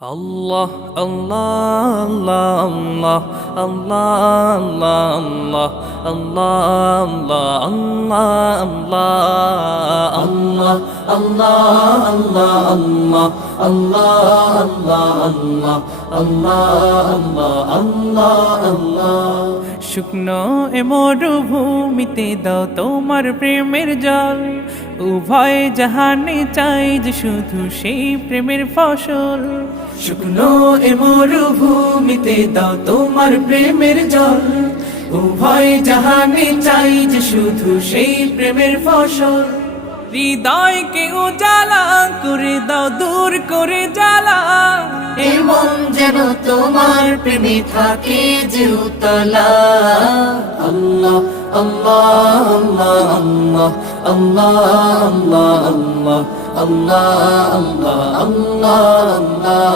আল্লাহ আল্লাহ আল্লাহ আল্লাহ আল্লাহ আল্লাহ আল্লাহ আল্লাহ আল্লাহ আল্লাহ আল্লাহ আল্লাহ আল্লাহ আল্লাহ শুকনো এ মরুভূমিতে দাও তোমার প্রেমের জল উভয় জাহানে চাই যে শুধু সেই প্রেমের ফসল শুকনো এ মরুভূমিতে দাও তোমার প্রেমের জল উভয় জাহানে চাই যে শুধু সেই প্রেমের ফসল হৃদয়কে উজালা করে দাও দূর করে জ্বালা এমন যেন তোমার প্রেমে থাকে যে উতলা আল্লাহ আল্লাহ আল্লাহ আল্লাহ আল্লাহ আল্লাহ আল্লাহ আল্লাহ আল্লাহ আল্লাহ